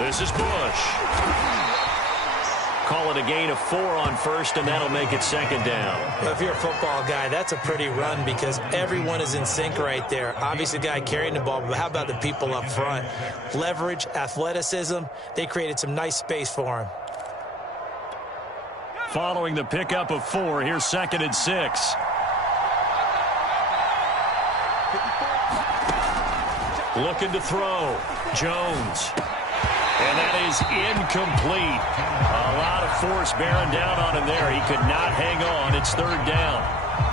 This is Bush. Call it a gain of 4 on first, and that'll make it second down. Well, if you're a football guy, that's a pretty run because everyone is in sync right there. Obviously, the guy carrying the ball, but how about the people up front? Leverage, athleticism, they created some nice space for him. Following the pickup of 4, here's 2nd and 6. Looking to throw. Jones. And that is incomplete. A lot of force bearing down on him there. He could not hang on. It's 3rd down.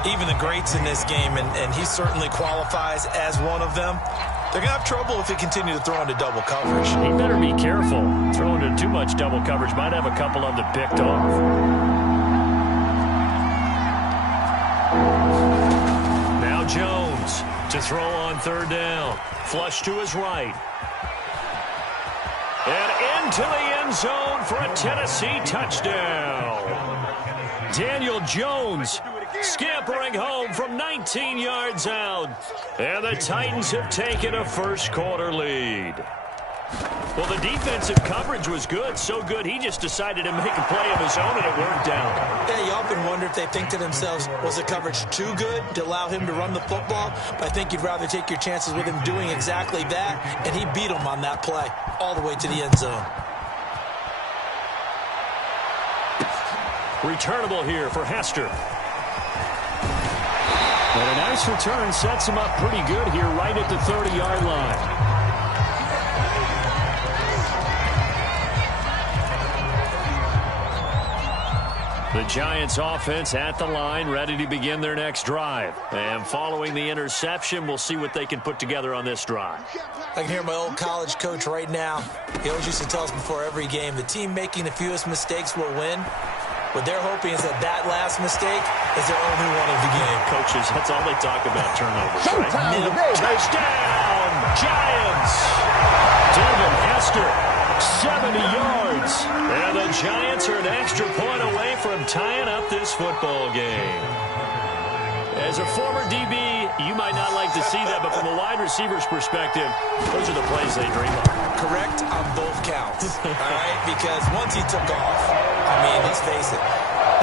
Even the greats in this game, and he certainly qualifies as one of them, they're going to have trouble if they continue to throw into double coverage. He better be careful. Throwing into too much double coverage might have a couple of them picked off. Now Jones to throw on 3rd down. Flush to his right. And into the end zone for a Tennessee touchdown. Daniel Jones scampering home from 19 yards out. And the Titans have taken a first-quarter lead. Well, the defensive coverage was good, so good he just decided to make a play of his own, and it worked out. Yeah, you often wonder if they think to themselves, was the coverage too good to allow him to run the football? But I think you'd rather take your chances with him doing exactly that, and he beat him on that play all the way to the end zone. Returnable here for Hester. And a nice return sets him up pretty good here right at the 30-yard line. The Giants offense at the line, ready to begin their next drive. And following the interception, we'll see what they can put together on this drive. I can hear my old college coach right now. He always used to tell us before every game, the team making the fewest mistakes will win. What they're hoping is that that last mistake is their only one of the game. Coaches, that's all they talk about, turnovers, right? Touchdown, Giants! Devin Hester, 70 yards. And the Giants are an extra point away from tying up this football game. As a former DB, you might not like to see that, but from a wide receiver's perspective, those are the plays they dream of. Correct on both counts, all right? Because once he took off, I mean, let's face it,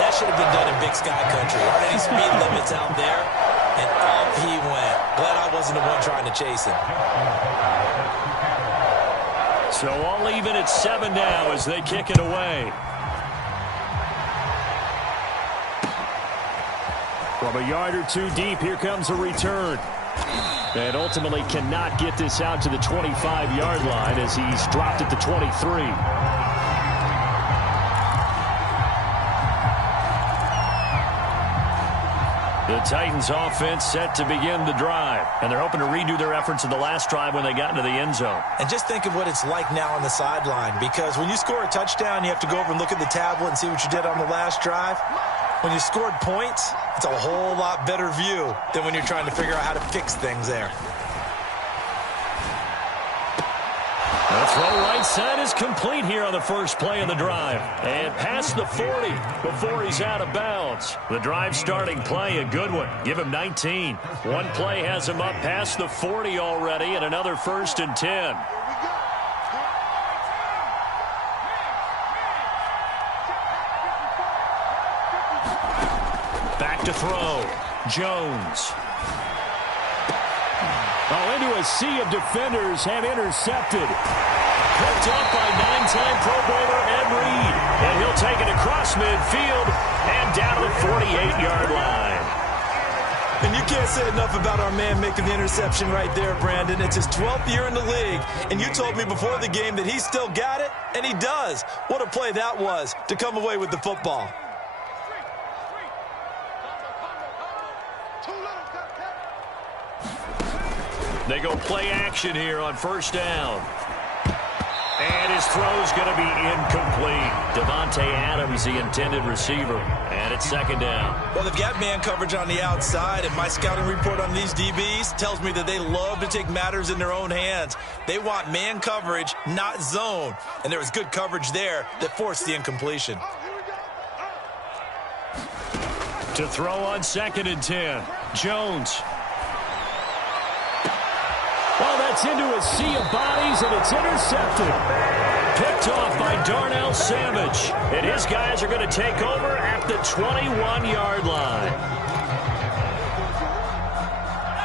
that should have been done in Big Sky country. Aren't any speed limits out there? And up he went. Glad I wasn't the one trying to chase him. So all even at 7 now as they kick it away. From a yard or two deep, here comes a return. And ultimately cannot get this out to the 25-yard line as he's dropped at the 23. The Titans offense set to begin the drive, and they're hoping to redo their efforts in the last drive when they got into the end zone. And just think of what it's like now on the sideline, because when you score a touchdown, you have to go over and look at the tablet and see what you did on the last drive. When you scored points, it's a whole lot better view than when you're trying to figure out how to fix things there. The throw right side is complete here on the first play of the drive. And past the 40 before he's out of bounds. The drive starting play, a good one. Give him 19. One play has him up past the 40 already, and another 1st and 10. Back to throw. Jones. Oh, into a sea of defenders have intercepted. Picked up by 9-time Pro Bowler Ed Reed. And he'll take it across midfield and down to the 48-yard line. And you can't say enough about our man making the interception right there, Brandon. It's his 12th year in the league, and you told me before the game that he still got it, and he does. What a play that was to come away with the football. They go play action here on 1st down. And his throw's going to be incomplete. Devontae Adams, the intended receiver. And it's 2nd down. Well, they've got man coverage on the outside, and my scouting report on these DBs tells me that they love to take matters in their own hands. They want man coverage, not zone. And there was good coverage there that forced the incompletion. To throw on 2nd and 10. Jones. Well, that Gets into a sea of bodies, and it's intercepted. Picked off by Darnell Savage. And his guys are going to take over at the 21-yard line.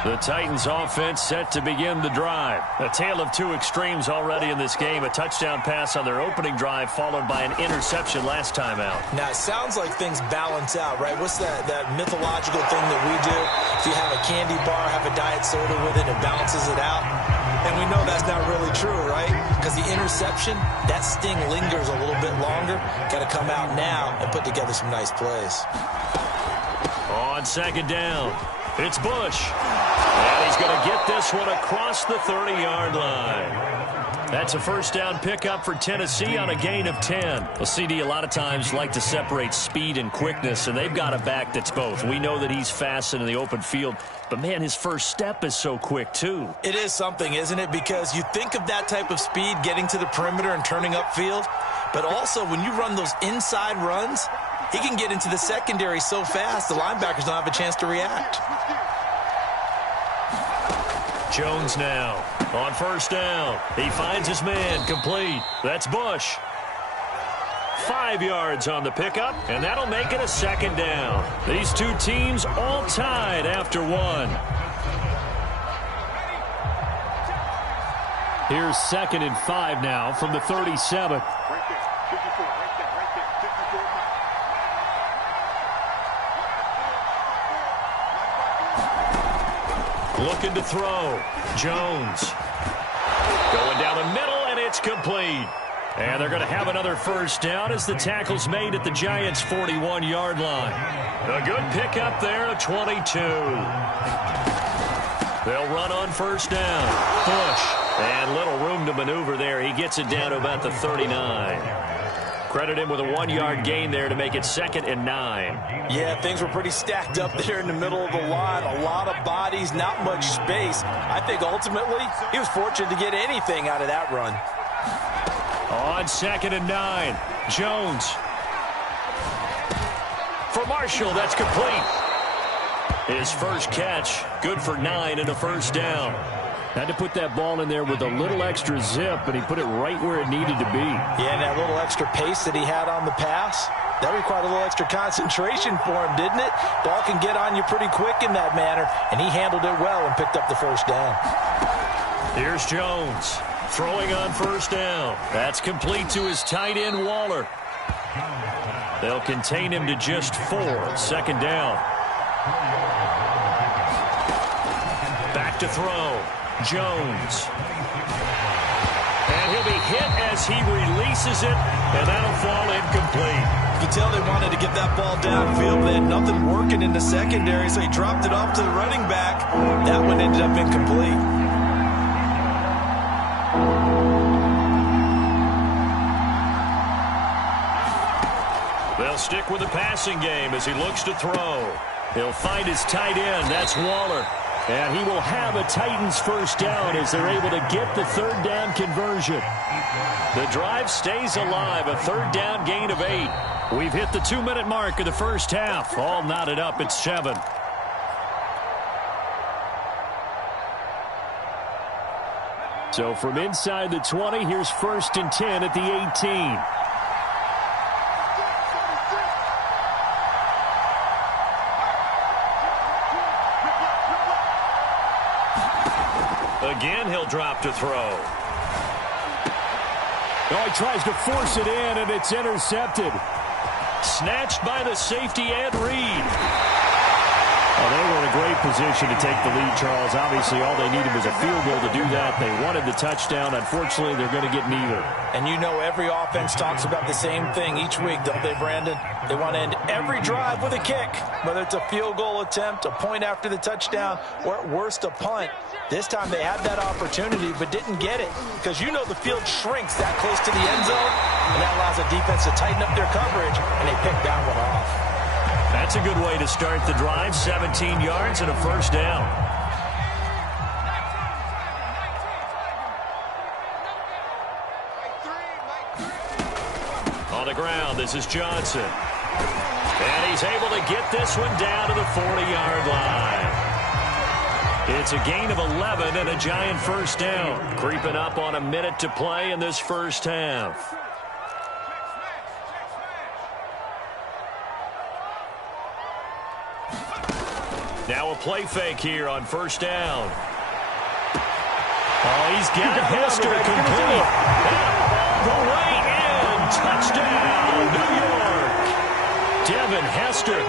The Titans offense set to begin the drive. A tale of two extremes already in this game. A touchdown pass on their opening drive followed by an interception last time out. Now, it sounds like things balance out, right? What's that mythological thing that we do? If you have a candy bar, have a diet soda with it, it balances it out. And we know that's not really true, right? Because the interception, that sting lingers a little bit longer. Got to come out now and put together some nice plays. On second down, it's Bush. And he's going to get this one across the 30-yard line. That's a first down pickup for Tennessee on a gain of 10. Well, CD a lot of times like to separate speed and quickness, and they've got a back that's both. We know that he's fast in the open field, but, man, his first step is so quick, too. It is something, isn't it? Because you think of that type of speed getting to the perimeter and turning upfield, but also when you run those inside runs, he can get into the secondary so fast the linebackers don't have a chance to react. Jones now on first down. He finds his man complete. That's Bush. 5 yards on the pickup, and that'll make it a second down. These two teams all tied after one. Here's 2nd and 5 now from the 37. Looking to throw. Jones. Going down the middle, and it's complete. And they're going to have another first down as the tackle's made at the Giants' 41-yard line. A good pickup there at 22. They'll run on first down. Bush. And little room to maneuver there. He gets it down to about the 39. Credit him with a 1-yard gain there to make it 2nd and 9. Yeah, things were pretty stacked up there in the middle of the line. A lot of bodies, not much space. I think ultimately he was fortunate to get anything out of that run. On 2nd and 9, Jones. For Marshall, that's complete. His first catch, good for 9 and a first down. Had to put that ball in there with a little extra zip, and he put it right where it needed to be. Yeah, and that little extra pace that he had on the pass, that required a little extra concentration for him, didn't it? Ball can get on you pretty quick in that manner, and he handled it well and picked up the first down. Here's Jones throwing on first down. That's complete to his tight end, Waller. They'll contain him to just 4. 2nd down. Back to throw. Jones. And he'll be hit as he releases it, and that'll fall incomplete. You can tell they wanted to get that ball downfield, but they had nothing working in the secondary, so he dropped it off to the running back. That one ended up incomplete. They'll stick with the passing game as he looks to throw. He'll find his tight end. That's Waller. And he will have a Titans first down as they're able to get the 3rd down conversion. The drive stays alive, a 3rd down gain of 8. We've hit the 2-minute mark of the first half. All knotted up at 7. So from inside the 20, here's 1st and 10 at the 18. Again, he'll drop to throw. Oh, he tries to force it in, and it's intercepted. Snatched by the safety, Ed Reed. Oh, they were in a great position to take the lead, Charles. Obviously, all they needed was a field goal to do that. They wanted the touchdown. Unfortunately, they're going to get neither. And you know every offense talks about the same thing each week, don't they, Brandon? They want to end every drive with a kick, whether it's a field goal attempt, a point after the touchdown, or at worst a punt. This time they had that opportunity but didn't get it because you know the field shrinks that close to the end zone, and that allows the defense to tighten up their coverage, and they pick that one off. That's a good way to start the drive. 17 yards and a first down. On the ground, this is Johnson. And he's able to get this one down to the 40-yard line. It's a gain of 11 and a Giant first down. Creeping up on a minute to play in this first half. Now a play fake here on first down. Oh, he's got Hester complete. All the way in. Touchdown, New York. Devin Hester.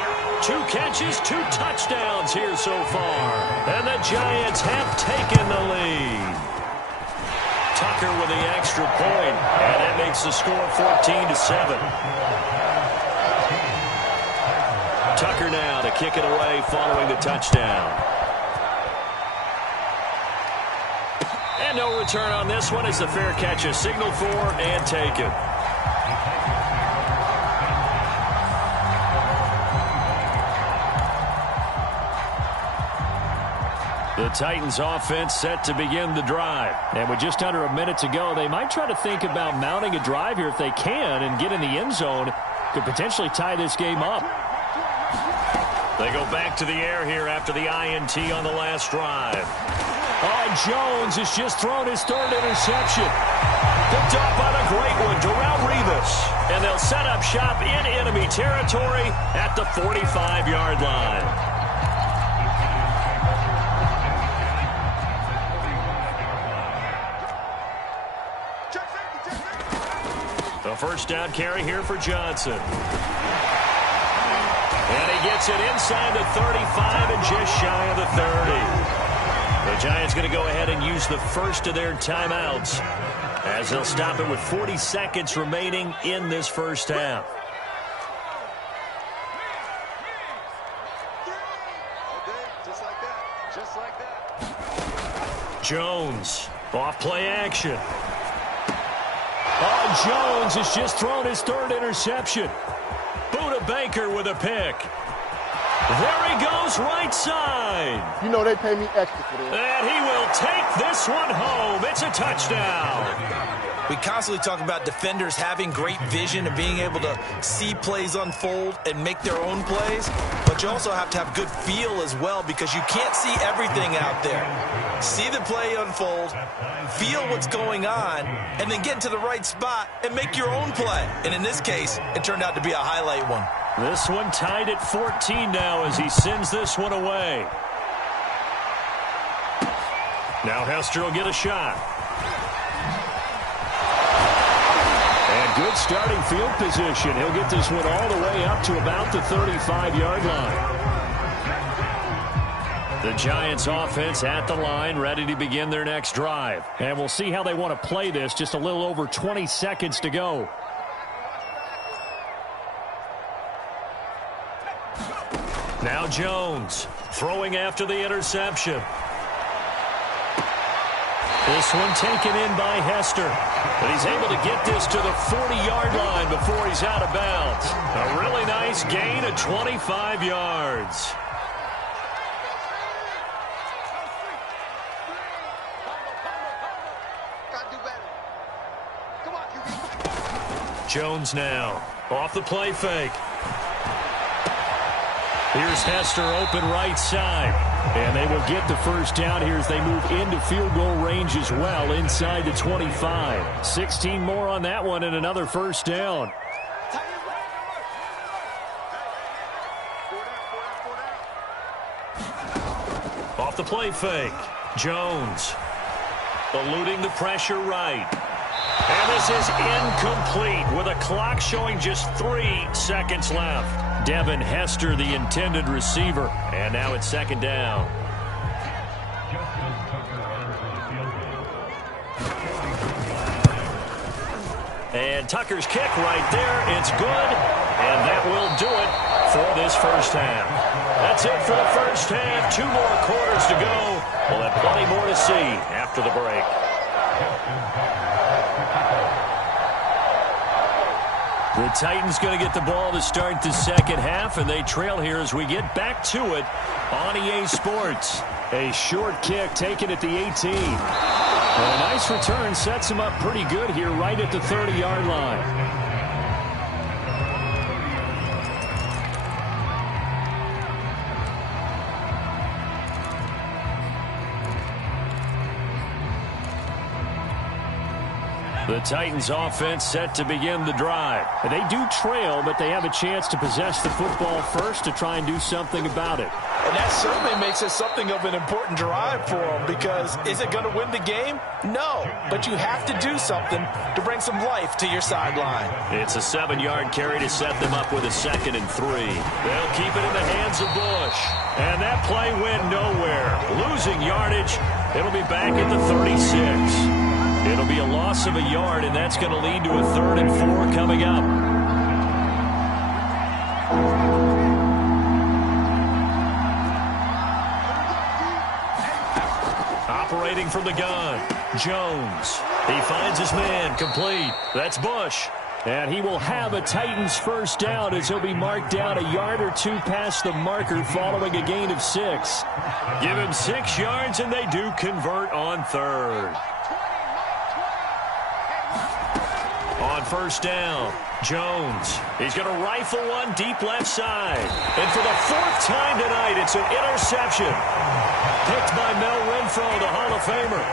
2 catches, 2 touchdowns here so far. And the Giants have taken the lead. Tucker with the extra point. And that makes the score 14-7. Tucker now to kick it away following the touchdown. And no return on this one as the fair catch is signaled for and taken. The Titans offense set to begin the drive. And with just under a minute to go, they might try to think about mounting a drive here if they can and get in the end zone to potentially tie this game up. They go back to the air here after the INT on the last drive. Oh, Jones has just thrown his 3rd interception. Picked up on a great one to Rivas. And they'll set up shop in enemy territory at the 45-yard line. The first down carry here for Johnson. And he gets it inside the 35 and just shy of the 30. The Giants going to go ahead and use the first of their timeouts as they'll stop it with 40 seconds remaining in this first half. Jones, off play action. Oh, Jones has just thrown his 3rd interception. Buda Baker with a pick. There he goes, right side. You know they pay me extra for this. And he will take this one home. It's a touchdown. We constantly talk about defenders having great vision and being able to see plays unfold and make their own plays. But you also have to have good feel as well because you can't see everything out there. See the play unfold, feel what's going on, and then get to the right spot and make your own play. And in this case, it turned out to be a highlight one. This one tied at 14 now as he sends this one away. Now Hester will get a shot. And good starting field position. He'll get this one all the way up to about the 35-yard line. The Giants offense at the line, ready to begin their next drive. And we'll see how they want to play this. Just a little over 20 seconds to go. Now Jones throwing after the interception. This one taken in by Hester. But he's able to get this to the 40-yard line before he's out of bounds. A really nice gain of 25 yards. Jones now off the play fake. Here's Hester open right side. And they will get the first down here as they move into field goal range as well inside the 25. 16 more on that one and another first down. Off the play fake. Jones eluding the pressure right. And this is incomplete with a clock showing just 3 seconds left. Devin Hester, the intended receiver. And now it's second down. And Tucker's kick right there. It's good. And that will do it for this first half. That's it for the first half. 2 more quarters to go. We'll have plenty more to see after the break. The Titans going to get the ball to start the second half, and they trail here as we get back to it on EA Sports. A short kick taken at the 18. And a nice return sets him up pretty good here right at the 30-yard line. The Titans offense set to begin the drive. They do trail, but they have a chance to possess the football first to try and do something about it. And that certainly makes it something of an important drive for them, because is it going to win the game? No, but you have to do something to bring some life to your sideline. It's a 7-yard carry to set them up with a 2nd and 3. They'll keep it in the hands of Bush. And that play went nowhere. Losing yardage. It'll be back at the 36. It'll be a loss of a yard, and that's going to lead to a 3rd and 4 coming up. Operating from the gun, Jones. He finds his man, complete. That's Bush. And he will have a Titans first down as he'll be marked down a yard or 2 past the marker following a gain of 6. Give him 6 yards, and they do convert on 3rd. On first down, Jones. He's going to rifle one deep left side. And for the 4th time tonight, it's an interception. Picked by Mel Renfro, the Hall of Famer.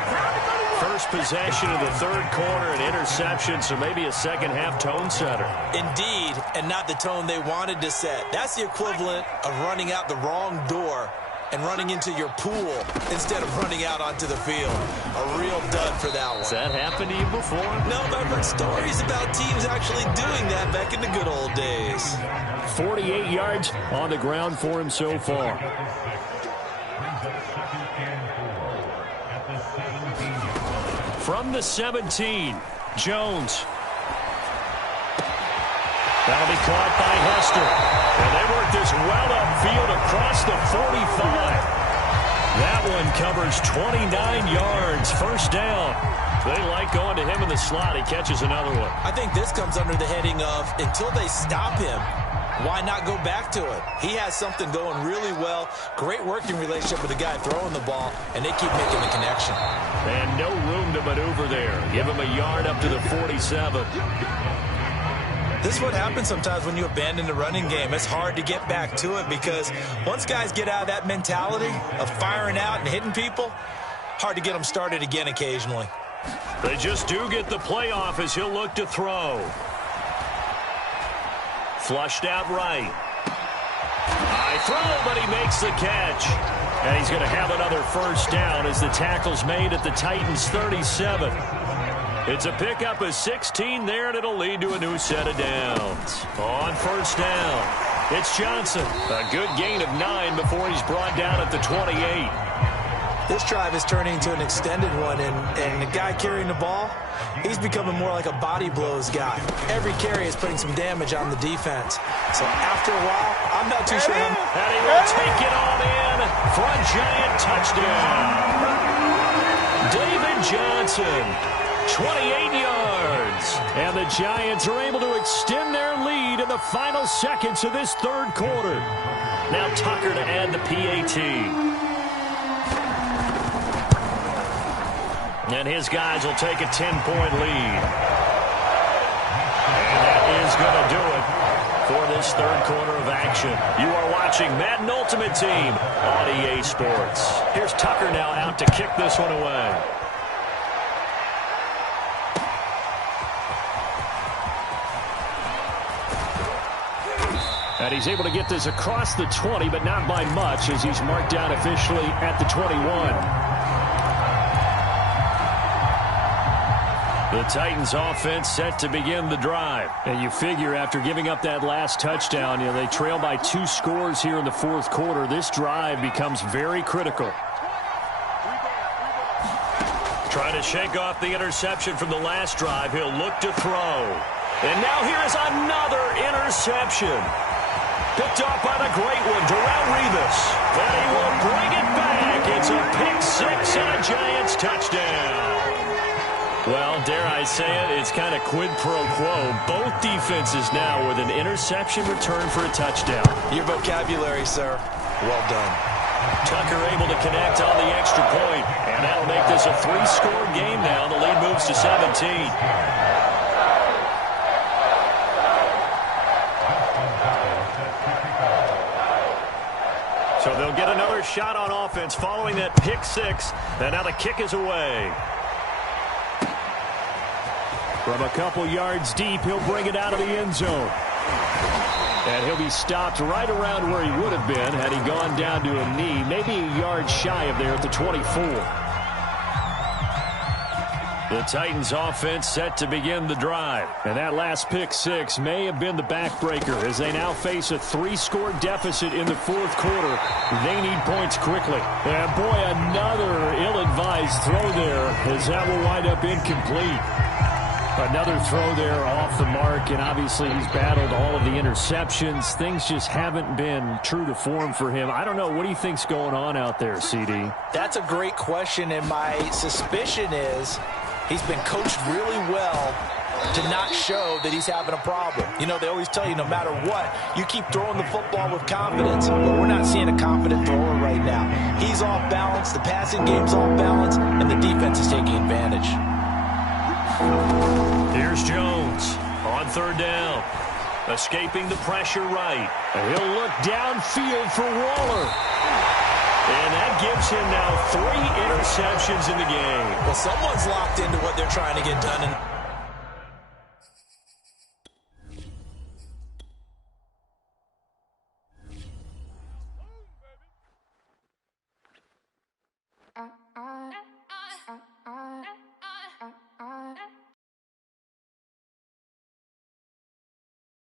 First possession of the 3rd quarter, an interception, so maybe a second-half tone setter. Indeed, and not the tone they wanted to set. That's the equivalent of running out the wrong door and running into your pool instead of running out onto the field. A real dud for that one. Has that happened to you before? No, but I've heard stories about teams actually doing that back in the good old days. 48 yards on the ground for him so far. From the 17, Jones. That'll be caught by Hester. And they work this well upfield across the 45. That one covers 29 yards. First down. They like going to him in the slot. He catches another one. I think this comes under the heading of, until they stop him, why not go back to it? He has something going really well. Great working relationship with the guy throwing the ball, and they keep making the connection. And no room to maneuver there. Give him a yard up to the 47. This is what happens sometimes when you abandon the running game. It's hard to get back to it, because once guys get out of that mentality of firing out and hitting people, hard to get them started again occasionally. They just do get the playoff as he'll look to throw. Flushed out right. High throw, but he makes the catch. And he's going to have another first down as the tackle's made at the Titans' 37. It's a pickup of 16 there, and it'll lead to a new set of downs. On first down, it's Johnson. A good gain of 9 before he's brought down at the 28. This drive is turning into an extended one, and the guy carrying the ball, he's becoming more like a body blows guy. Every carry is putting some damage on the defense. So after a while, I'm not too sure. And he will take it on in for a giant touchdown. David Johnson, 28 yards. And the Giants are able to extend their lead in the final seconds of this 3rd quarter. Now Tucker to add the PAT. And his guys will take a 10-point lead. And that is going to do it for this 3rd quarter of action. You are watching Madden Ultimate Team on EA Sports. Here's Tucker now out to kick this one away. And he's able to get this across the 20, but not by much, as he's marked down officially at the 21. The Titans offense set to begin the drive. And you figure after giving up that last touchdown, they trail by 2 scores here in the 4th quarter. This drive becomes very critical. Trying to shake off the interception from the last drive. He'll look to throw. And now here is another interception. Picked off by the great one, Darrell Revis. And he will bring it back. It's a pick 6 and a Giants touchdown. Well, dare I say it, it's kind of quid pro quo. Both defenses now with an interception return for a touchdown. Your vocabulary, sir. Well done. Tucker able to connect on the extra point, and that'll make this a 3-score game now. The lead moves to 17. So they'll get another shot on offense following that pick 6, and now the kick is away. From a couple yards deep, he'll bring it out of the end zone. And he'll be stopped right around where he would have been had he gone down to a knee, maybe a yard shy of there at the 24. The Titans offense set to begin the drive. And that last pick six may have been the backbreaker as they now face a 3-score deficit in the fourth quarter. They need points quickly. And boy, another ill-advised throw there as that will wind up incomplete. Another throw there off the mark, and obviously he's battled all of the interceptions. Things just haven't been true to form for him. I don't know. What do you think's going on out there, CD? That's a great question, and my suspicion is he's been coached really well to not show that he's having a problem. You know, they always tell you no matter what, you keep throwing the football with confidence, but we're not seeing a confident thrower right now. He's off balance, the passing game's off balance, and the defense is taking advantage. Here's Jones on third down. Escaping the pressure right. And he'll look downfield for Waller. And that gives him now 3 interceptions in the game. Well, someone's locked into what they're trying to get done.